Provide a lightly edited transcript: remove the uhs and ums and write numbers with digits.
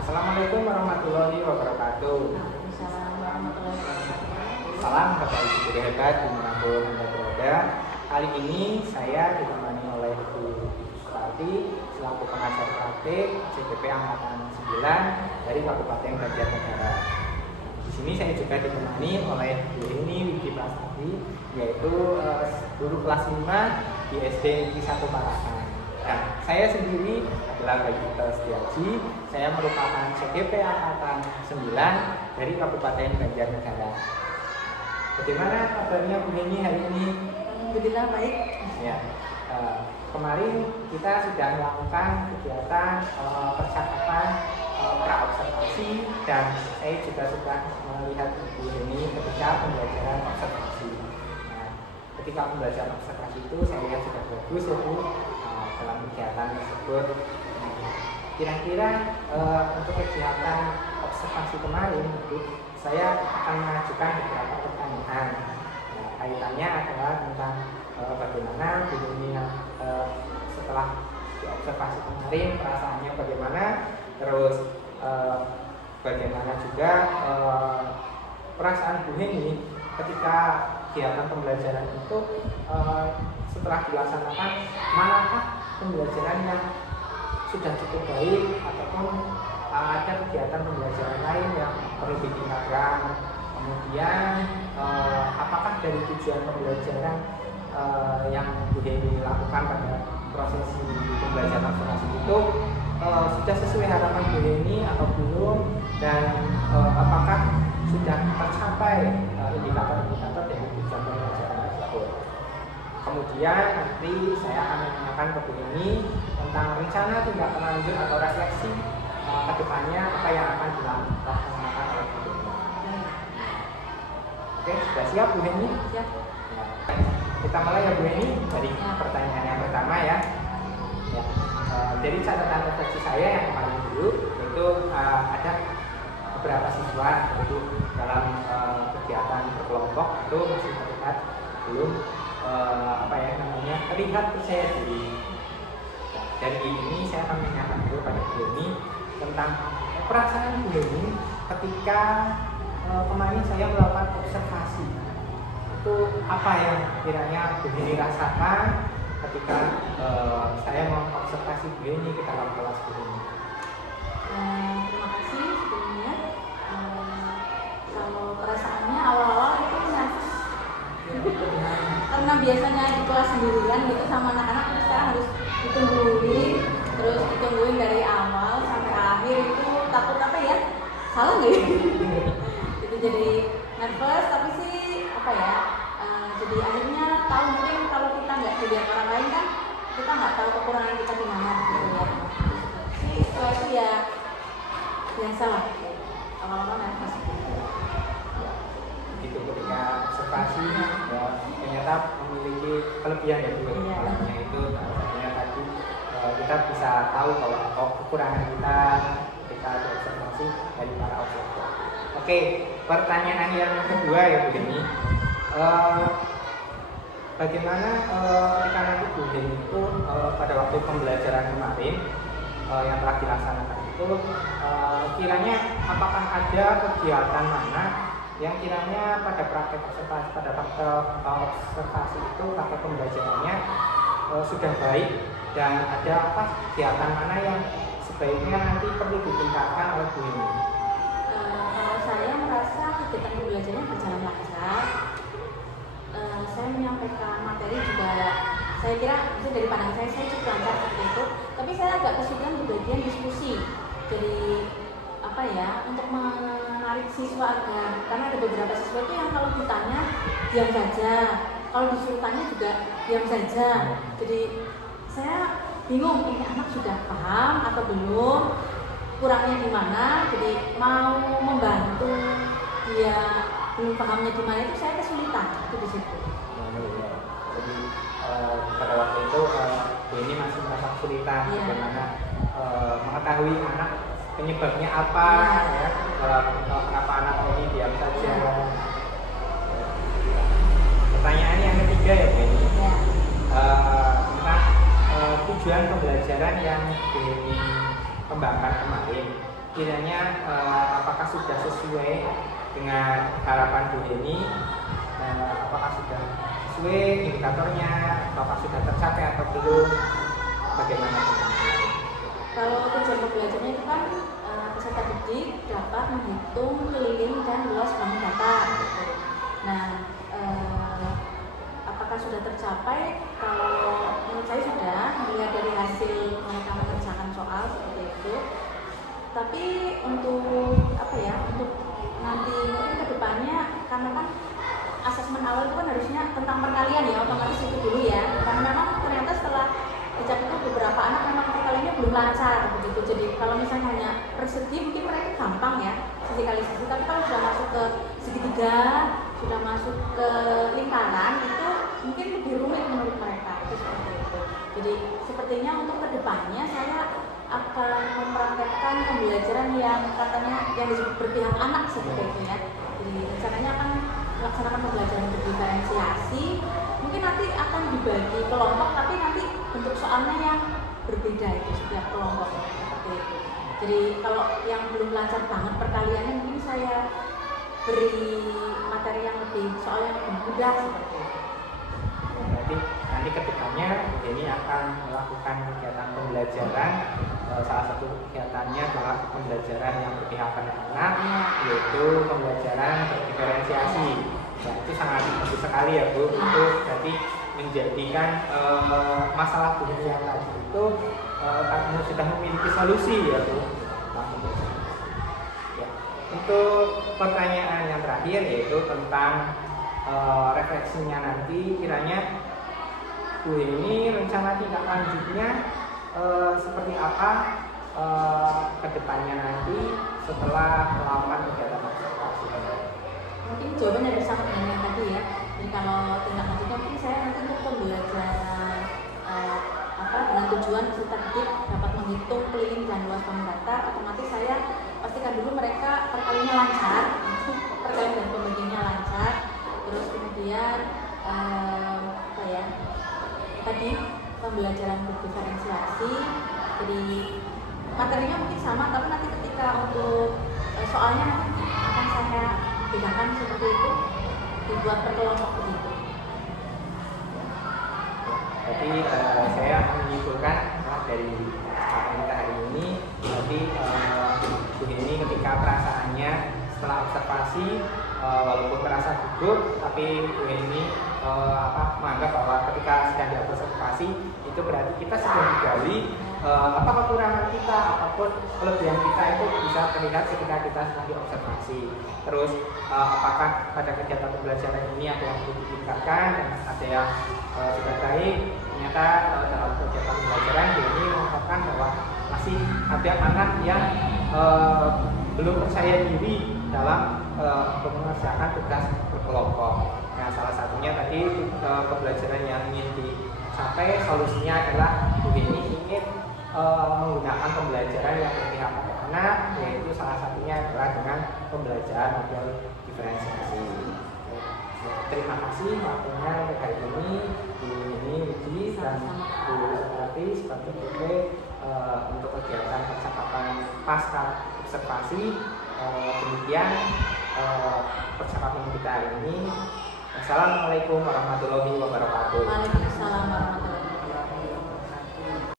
Assalamualaikum warahmatullahi wabarakatuh. Assalamualaikum warahmatullahi wabarakatuh. Salam Bapak Ibu guru hebat dimanapun Anda berada. Kali ini saya ditemani oleh Ibu Suparti selaku pengajar praktik CPP Angkatan 9 dari Kabupaten Banjarnegara. Di sini saya juga ditemani oleh Bu Eni Widi Prastati, yaitu guru kelas 5 di SD Negeri 1 Parakan. Dan saya sendiri adalah Bagita Setiaji. Saya merupakan CGP Angkatan 9 dari Kabupaten Banjarnegara. Bagaimana kabarnya Bu Eni hari ini? Alhamdulillah baik. Ya, kemarin kita sudah melakukan kegiatan percakapan praobservasi, dan saya juga sudah melihat Bu Eni ketika pembelajaran observasi. Nah, ketika pembelajaran observasi itu saya lihat sudah bagus ya Bu dalam kegiatan tersebut. Kira-kira untuk kegiatan observasi kemarin itu saya akan mengajukan beberapa pertanyaan. Nah, kaitannya adalah tentang bagaimana Bu Eni setelah diobservasi kemarin perasaannya bagaimana, terus bagaimana juga perasaan Bu Eni ketika kegiatan pembelajaran itu setelah dilaksanakan, manakah pembelajaran yang sudah cukup baik ataupun ada kegiatan pembelajaran lain yang perlu ditingkatkan. Kemudian apakah dari tujuan pembelajaran yang Bu Eni lakukan pada proses pembelajaran observasi itu sudah sesuai harapan Bu Eni atau belum, dan apakah sudah tercapai indikator-indikator dari tujuan pembelajaran tersebut. Kemudian nanti saya akan menanyakan ke Bu Eni tentang rencana tindak lanjut atau refleksi ke depannya apa yang akan dilaksanakan oleh Bu Eni. Oke, sudah siap Bu Eni? Siap. Ya. Kita mulai ya Bu Eni dari pertanyaan yang pertama ya. Dari catatan refleksi saya yang kemarin dulu, yaitu ada beberapa siswa itu dalam kegiatan berkelompok itu masih terlihat belum terlihat percaya diri. Dari ini saya akan menanyakan dulu pada Bu Eni tentang perasaan Bu Eni ketika kemarin saya melakukan observasi. Itu apa yang kiranya Bu Eni rasakan ketika saya mengobservasi Bu Eni ke dalam kelas Bu Eni? Terima kasih sebelumnya. Kalau perasaannya awal-awal itu nervous, karena biasanya di kelas sendirian gitu sama anak-anak, terus sekarang harus ditungguin dari awal sampai akhir, itu takut apa ya, salah nggak ya? Itu jadi nervous, tapi sih jadi akhirnya tahu, mungkin kalau kita nggak dilihat orang lain kan kita nggak tahu kekurangan kita di mana gitu ya. Sih setelah itu ya biasa lah, awal-awal nervous gitu. Begitu ketika observasi ya, ternyata memiliki kelebihan ya Bu. Kelebihannya itu artinya tadi kita bisa tahu bahwa kekurangan kita ketika observasi dari para observer. Oke, pertanyaan yang kedua ya Bu Eni. Bagaimana ketika nanti Bu Eni itu pada waktu pembelajaran kemarin yang telah dilaksanakan itu kiranya apakah ada kegiatan mana yang kiranya pada praktek observasi itu praktek pembelajarannya sudah baik, dan ada apa kegiatan mana yang sebaiknya nanti perlu ditingkatkan oleh Bu Eni? Kalau saya merasa kegiatan pembelajarannya berjalan lancar. Saya menyampaikan materi juga, saya kira itu dari pandangan saya cukup lancar seperti itu. Tapi saya agak kesulitan di bagian diskusi. Jadi untuk menarik siswa agar, karena ada beberapa siswa itu yang kalau ditanya diam saja, kalau disuruh tanya juga diam saja. Jadi saya bingung, ini anak sudah paham atau belum, kurangnya di mana. Jadi mau membantu dia belum pahamnya di mana, itu saya kesulitan itu di situ. Jadi pada waktu itu Bu Eni masih merasa kesulitan bagaimana mengetahui anak penyebabnya apa, ya, kenapa anak ini diam saja. Pertanyaan yang ketiga ya Bu Eni, tentang tujuan pembelajaran yang Bu Eni kembangkan kemarin, kiranya apakah sudah sesuai dengan harapan Bu Heni, apakah sudah sesuai indikatornya, apakah sudah tercapai atau belum, bagaimana teman-teman? Kalau tujuan pembelajarannya itu kan peserta didik dapat menghitung keliling dan luas bangun datar. Nah, apakah sudah tercapai? Kalau menurut saya sudah, melihat dari hasil mereka mengerjakan soal seperti itu. Tapi untuk untuk nanti mungkin kedepannya, karena kan asesmen awal itu kan harusnya tentang perkalian ya, otomatis itu dulu ya. Karena memang ternyata setelah dicap itu beberapa anak memang perkaliannya belum lancar begitu. Jadi kalau misalnya hanya persegi mungkin mereka gampang ya fisikalisasi, tapi kalau sudah masuk ke segitiga, sudah masuk ke lingkaran, itu mungkin lebih rumit menurut mereka. Itu seperti itu. Jadi sepertinya untuk kedepannya saya akan mempraktekkan pembelajaran yang katanya yang disebut berpihak anak seperti itu ya. Jadi rencananya akan melaksanakan pembelajaran berdiferensiasi. Mungkin nanti akan dibagi kelompok, tapi nanti bentuk soalnya yang berbeda itu setiap kelompok seperti itu. Jadi kalau yang belum lancar banget perkaliannya, mungkin saya beri materi yang lebih soal yang lebih mudah seperti itu. Berarti nanti kedepannya ini akan melakukan kegiatan pembelajaran, salah satu kegiatannya adalah pembelajaran yang berpihak pada anak, yaitu pembelajaran berdiferensiasi. Nah, itu sangat bagus sekali ya Bu. Itu berarti menjadikan masalah Bu yang tadi itu karena sudah memiliki solusi ya Bu. Ya. Untuk pertanyaan yang terakhir yaitu tentang refleksinya nanti, kiranya Bu ini rencana tindak lanjutnya seperti apa kedepannya nanti setelah melakukan kegiatan observasi? Mungkin jawabannya ada sama dengan yang tadi ya. Jadi kalau tindak lanjutnya mungkin saya nanti untuk pembelajaran dengan tujuan peserta didik dapat menghitung keliling dan luas bangun datar, otomatis saya pastikan dulu mereka perkaliannya lancar, perkalian dan pembagiannya lancar. Terus kemudian tadi pembelajaran berdiferensiasi. Jadi materinya mungkin sama, tapi nanti ketika untuk soalnya nanti akan saya bedakan seperti itu, dibuat per kelompok begitu. Jadi saya menyimpulkan dari kesempatan kita hari ini, jadi Bu ini ketika perasaannya setelah observasi walaupun merasa gugup, tapi Bu ini menganggap bahwa ketika sedang diobservasi itu berarti kita sedang digali apa kekurangan kita, apapun kelebihan kita itu bisa terlihat ketika kita sedang diobservasi. Terus apakah pada kegiatan pembelajaran ini ada yang perlu ditingkatkan dan ada yang sudah baik. Ternyata dalam kegiatan pembelajaran ini mengungkapkan bahwa masih ada anak yang belum percaya diri dalam mengerjakan tugas berkelompok. Nah, salah satunya tadi pembelajaran yang ingin dicapai, solusinya adalah Bu ini ingin menggunakan pembelajaran yang berpihak pada anak, yaitu salah satunya adalah dengan pembelajaran model diferensiasi. Terima kasih waktunya untuk hari ini, Bu Widi dan Bu Suprati seperti itu untuk kegiatan percakapan pasca observasi. Demikian percakapan kita hari ini. Assalamualaikum warahmatullahi wabarakatuh. Waalaikumsalam warahmatullahi wabarakatuh.